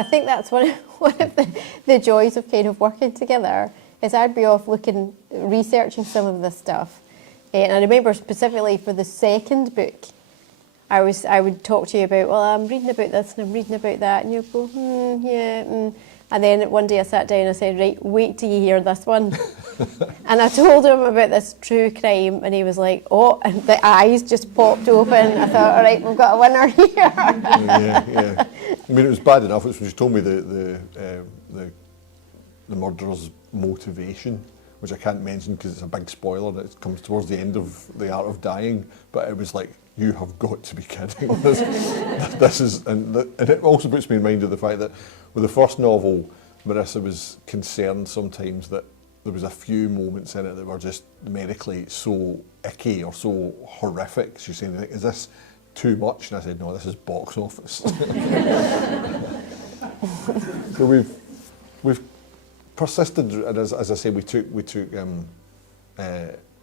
I think that's one of the joys of kind of working together, is I'd be off researching some of this stuff. And I remember specifically for the second book, I would talk to you about, well, I'm reading about this and I'm reading about that, and you'd go, yeah. And then one day I sat down and I said, right, wait till you hear this one. And I told him about this true crime, and he was like, oh, and the eyes just popped open. I thought, all right, we've got a winner here. Yeah. I mean, it was bad enough. It was when she told me the murderer's motivation, which I can't mention because it's a big spoiler, that it comes towards the end of The Art of Dying. But it was like, you have got to be kidding. This is, and it also puts me in mind of the fact that with the first novel, Marissa was concerned sometimes that there was a few moments in it that were just medically so icky or so horrific. She was saying, is this too much? And I said, no, this is box office. So we've persisted, and as I say, we took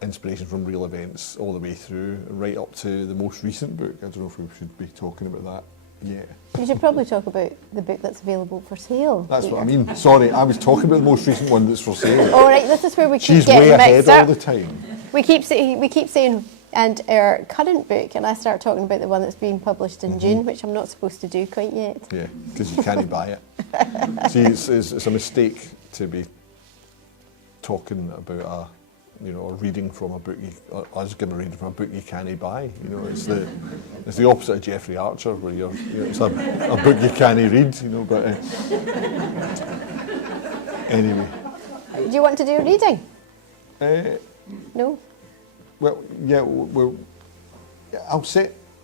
inspiration from real events all the way through, right up to the most recent book. I don't know if we should be talking about that yet. You should probably talk about the book that's available for sale. That's what I mean. Sorry, I was talking about the most recent one that's for sale. All right, this is where we keep She's getting way mixed ahead up. all the time. We keep saying, and our current book, and I start talking about the one that's being published in June, which I'm not supposed to do quite yet. Yeah, because you can't buy it. See, it's a mistake to be talking about a reading from a book. I was giving a reading from a book you can't buy. You know, it's the opposite of Jeffrey Archer, where it's a book you can't read. You know, but anyway. Do you want to do a reading? No. Well, yeah. Will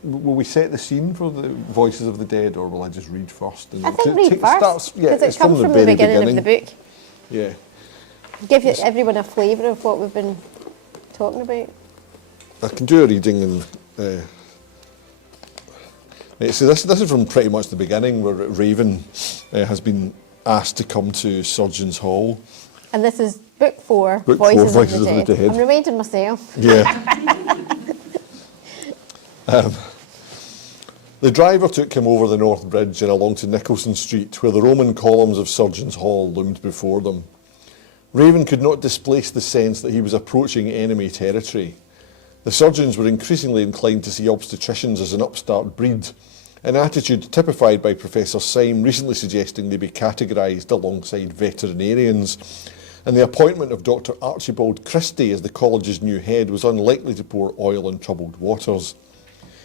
we set the scene for the Voices of the Dead, or will I just read first? I think read first, because it comes from the beginning of the book. Yeah. Give everyone a flavour of what we've been talking about. I can do a reading, and so this is from pretty much the beginning, where Raven has been asked to come to Surgeons Hall. And this is book 4, Voices of the Dead. I'm reminding myself. Yeah. The driver took him over the North Bridge and along to Nicholson Street, where the Roman columns of Surgeons Hall loomed before them. Raven could not displace the sense that he was approaching enemy territory. The surgeons were increasingly inclined to see obstetricians as an upstart breed, an attitude typified by Professor Syme recently suggesting they be categorised alongside veterinarians, and the appointment of Dr. Archibald Christie as the college's new head was unlikely to pour oil on troubled waters.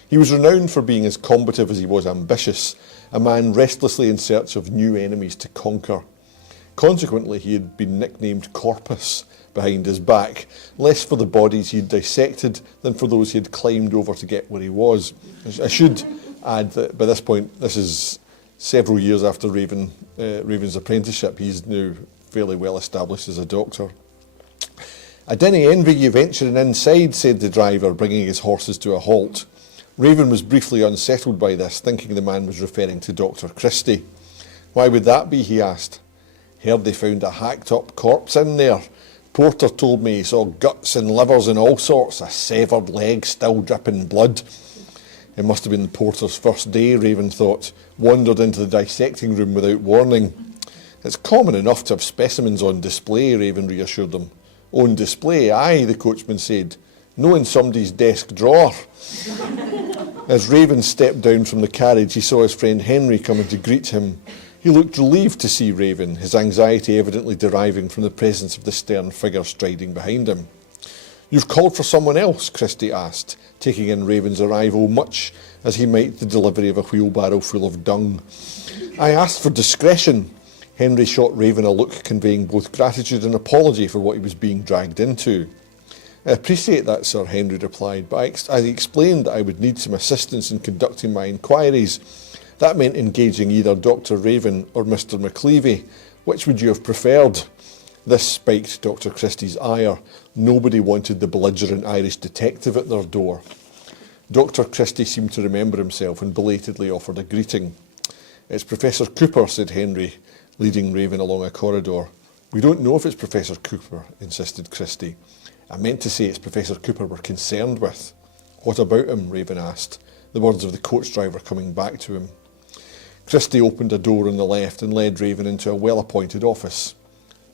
He was renowned for being as combative as he was ambitious, a man restlessly in search of new enemies to conquer. Consequently, he had been nicknamed Corpus behind his back, less for the bodies he had dissected than for those he had climbed over to get where he was. I should add that by this point, this is several years after Raven's apprenticeship. He's now fairly well established as a doctor. "I dinna envy you venturing inside," said the driver, bringing his horses to a halt. Raven was briefly unsettled by this, thinking the man was referring to Dr. Christie. "Why would that be?" he asked. "Heard they found a hacked-up corpse in there. Porter told me he saw guts and livers and all sorts, a severed leg still dripping blood." It must have been the porter's first day, Raven thought, wandered into the dissecting room without warning. "It's common enough to have specimens on display," Raven reassured them. "On display, aye," the coachman said. "No in somebody's desk drawer." As Raven stepped down from the carriage, he saw his friend Henry coming to greet him. He looked relieved to see Raven, his anxiety evidently deriving from the presence of the stern figure striding behind him. "You've called for someone else?" Christie asked, taking in Raven's arrival much as he might the delivery of a wheelbarrow full of dung. "I asked for discretion." Henry shot Raven a look conveying both gratitude and apology for what he was being dragged into. "I appreciate that, sir," Henry replied, "but I explained that I would need some assistance in conducting my inquiries. That meant engaging either Dr. Raven or Mr. McLeavy. Which would you have preferred?" This spiked Dr. Christie's ire. Nobody wanted the belligerent Irish detective at their door. Dr. Christie seemed to remember himself and belatedly offered a greeting. "It's Professor Cooper," said Henry, leading Raven along a corridor. "We don't know if it's Professor Cooper," insisted Christie. "I meant to say it's Professor Cooper we're concerned with." "What about him?" Raven asked, the words of the coach driver coming back to him. Christie opened a door on the left and led Raven into a well-appointed office.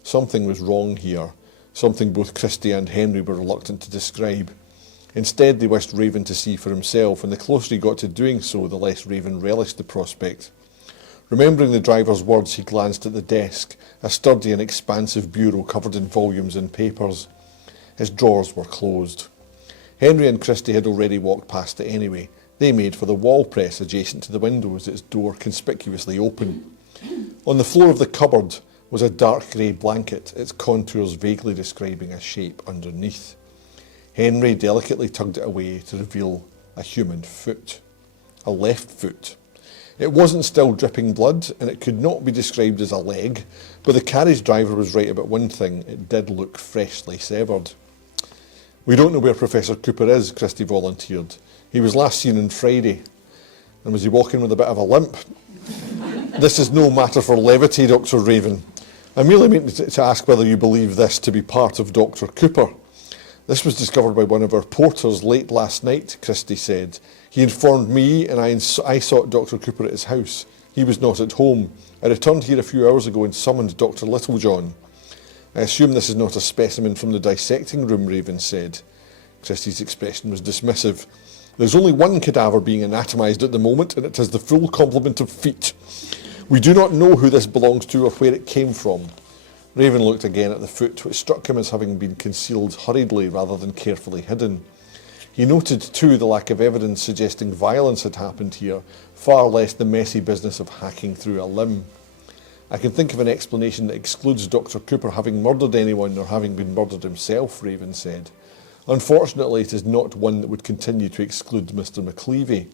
Something was wrong here, something both Christie and Henry were reluctant to describe. Instead, they wished Raven to see for himself, and the closer he got to doing so, the less Raven relished the prospect. Remembering the driver's words, he glanced at the desk, a sturdy and expansive bureau covered in volumes and papers. His drawers were closed. Henry and Christie had already walked past it anyway. They made for the wall press adjacent to the windows, its door conspicuously open. On the floor of the cupboard was a dark grey blanket, its contours vaguely describing a shape underneath. Henry delicately tugged it away to reveal a human foot. A left foot. It wasn't still dripping blood, and it could not be described as a leg, but the carriage driver was right about one thing: it did look freshly severed. "We don't know where Professor Cooper is," Christie volunteered. "He was last seen on Friday." "And was he walking with a bit of a limp?" "This is no matter for levity, Dr. Raven. I merely meant to ask whether you believe this to be part of Dr. Cooper." "This was discovered by one of our porters late last night," Christie said. "He informed me, and I sought Dr. Cooper at his house. He was not at home. I returned here a few hours ago and summoned Dr. Littlejohn." "I assume this is not a specimen from the dissecting room," Raven said. Christie's expression was dismissive. "There's only one cadaver being anatomised at the moment, and it has the full complement of feet. We do not know who this belongs to or where it came from." Raven looked again at the foot, which struck him as having been concealed hurriedly rather than carefully hidden. He noted too the lack of evidence suggesting violence had happened here, far less the messy business of hacking through a limb. "I can think of an explanation that excludes Dr. Cooper having murdered anyone or having been murdered himself," Raven said. "Unfortunately, it is not one that would continue to exclude Mr. McLeavy.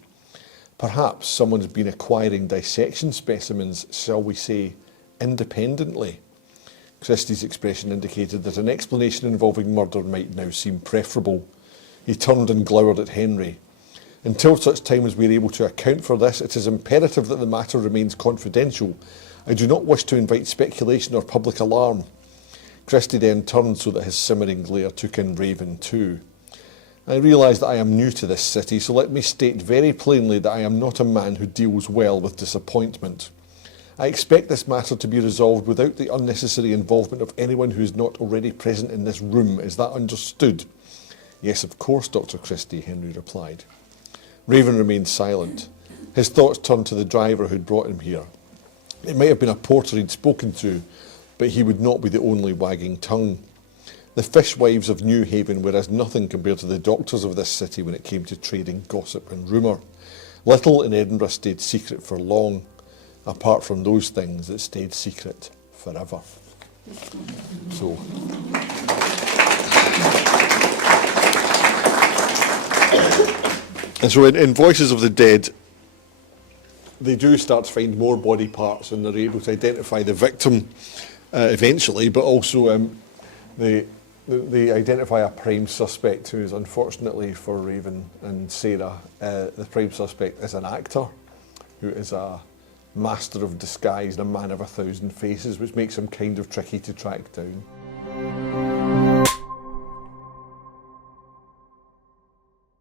Perhaps someone has been acquiring dissection specimens, shall we say, independently." Christie's expression indicated that an explanation involving murder might now seem preferable. He turned and glowered at Henry. "Until such time as we are able to account for this, it is imperative that the matter remains confidential. I do not wish to invite speculation or public alarm." Christie then turned so that his simmering glare took in Raven too. "I realise that I am new to this city, so let me state very plainly that I am not a man who deals well with disappointment. I expect this matter to be resolved without the unnecessary involvement of anyone who is not already present in this room. Is that understood?" "Yes, of course, Dr. Christie," Henry replied. Raven remained silent. His thoughts turned to the driver who'd brought him here. It might have been a porter he'd spoken to, but he would not be the only wagging tongue. The fishwives of New Haven were as nothing compared to the doctors of this city when it came to trading gossip and rumour. Little in Edinburgh stayed secret for long, apart from those things that stayed secret forever. So, and so in Voices of the Dead, they do start to find more body parts, and they're able to identify the victim eventually, but also they identify a prime suspect who is, unfortunately for Raven and Sarah, the prime suspect is an actor who is a master of disguise and a man of 1,000 faces, which makes him kind of tricky to track down.